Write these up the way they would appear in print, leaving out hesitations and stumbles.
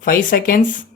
5 seconds.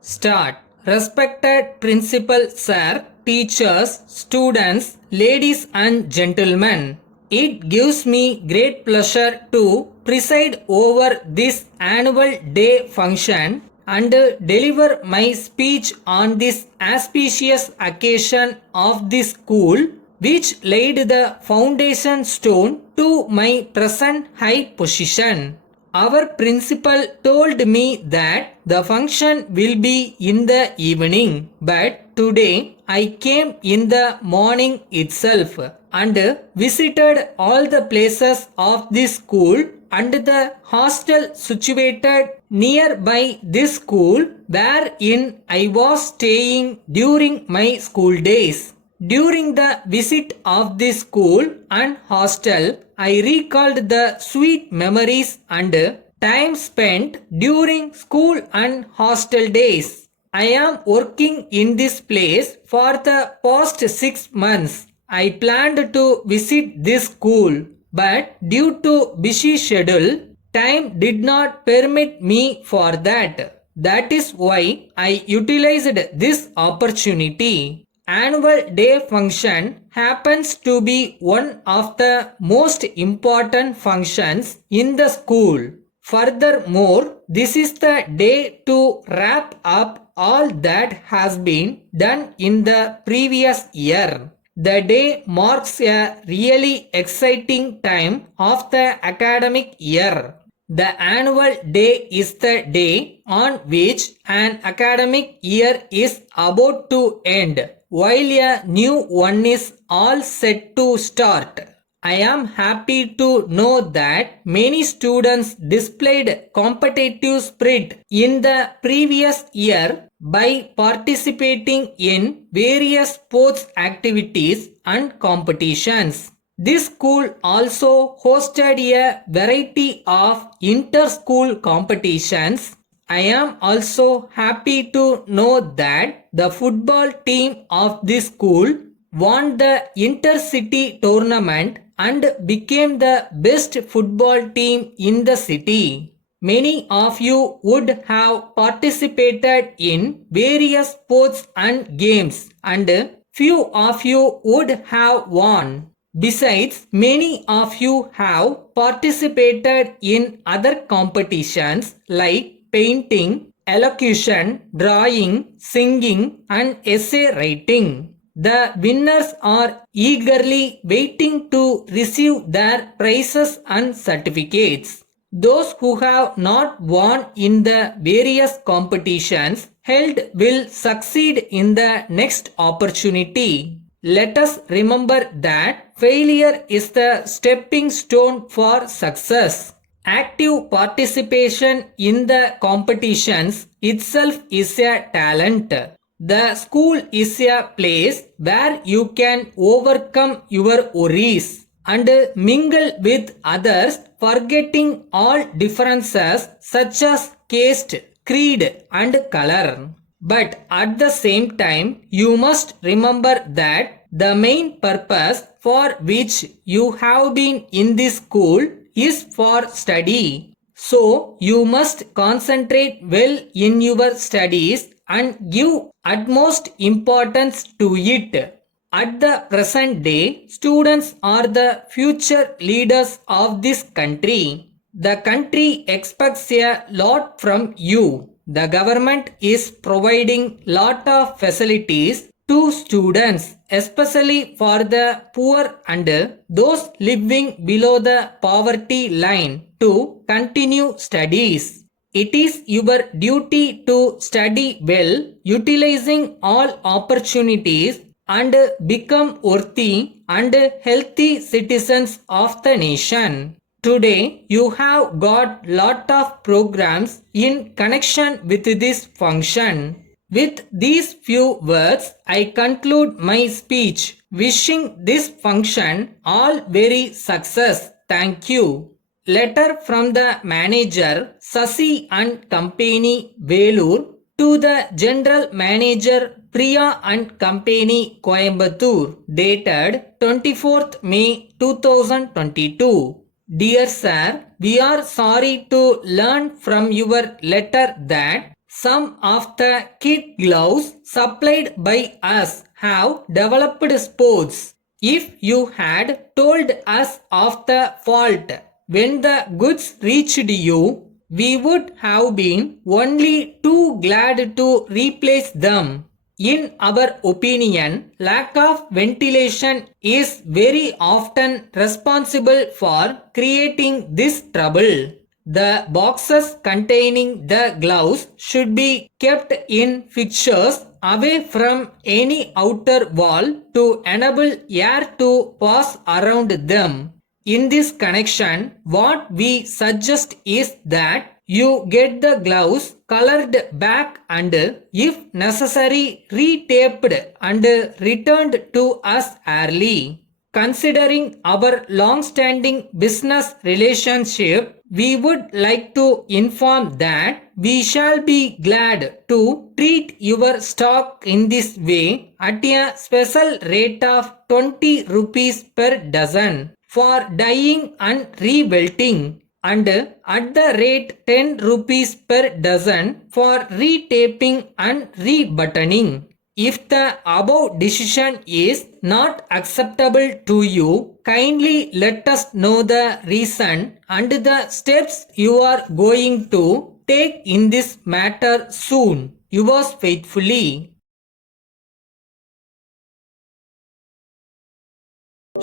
Start. Respected Principal Sir, teachers, students, ladies and gentlemen, it gives me great pleasure to preside over this annual day function and deliver my speech on this auspicious occasion of this school, which laid the foundation stone to my present high position. Our principal told me that the function will be in the evening, but today I came in the morning itself and visited all the places of this school and the hostel situated nearby this school wherein I was staying during my school days. During the visit of this school and hostel, I recalled the sweet memories and time spent during school and hostel days. I am working in this place for the past 6 months. I planned to visit this school, but due to busy schedule, time did not permit me for that. That is why I utilized this opportunity. Annual day function happens to be one of the most important functions in the school. Furthermore, this is the day to wrap up all that has been done in the previous year. The day marks a really exciting time of the academic year. The annual day is the day on which an academic year is about to end, while a new one is all set to start. I am happy to know that many students displayed competitive spirit in the previous year by participating in various sports activities and competitions. This school also hosted a variety of inter-school competitions. I am also happy to know that the football team of this school won the inter-city tournament and became the best football team in the city. Many of you would have participated in various sports and games, and few of you would have won. Besides, many of you have participated in other competitions like painting, elocution, drawing, singing, and essay writing. The winners are eagerly waiting to receive their prizes and certificates. Those who have not won in the various competitions held will succeed in the next opportunity. Let us remember that failure is the stepping stone for success. Active participation in the competitions itself is a talent. The school is a place where you can overcome your worries and mingle with others, forgetting all differences such as caste, creed, and color. But at the same time, you must remember that the main purpose for which you have been in this school is for study. So, you must concentrate well in your studies and give utmost importance to it. At the present day, students are the future leaders of this country. The country expects a lot from you. The government is providing lot of facilities to students, especially for the poor and those living below the poverty line to continue studies. It is your duty to study well, utilizing all opportunities and become worthy and healthy citizens of the nation. Today, you have got lot of programs in connection with this function. With these few words, I conclude my speech, wishing this function all very success. Thank you. Letter from the manager Sasi and Company Velur to the General Manager Priya and Company Coimbatore, dated 24th May 2022. Dear sir, we are sorry to learn from your letter that some of the kid gloves supplied by us have developed spots. If you had told us of the fault when the goods reached you, we would have been only too glad to replace them. In our opinion, lack of ventilation is very often responsible for creating this trouble. The boxes containing the gloves should be kept in fixtures away from any outer wall to enable air to pass around them. In this connection, what we suggest is that you get the gloves colored back and, if necessary, retaped and returned to us early. Considering our long-standing business relationship, we would like to inform that we shall be glad to treat your stock in this way at a special rate of 20 rupees per dozen for dyeing and revelting, and at the rate 10 rupees per dozen for retaping and rebuttoning. If the above decision is not acceptable to you, kindly let us know the reason and the steps you are going to take in this matter soon. Yours faithfully.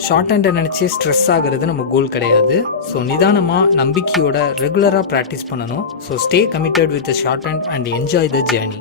Short ஹேண்டை நினச்சி stress ஆகிறது நம்ம கோல் கிடையாது. So நிதானமாக நம்பிக்கையோட ரெகுலராக practice பண்ணணும். So stay committed with short hand and enjoy the journey.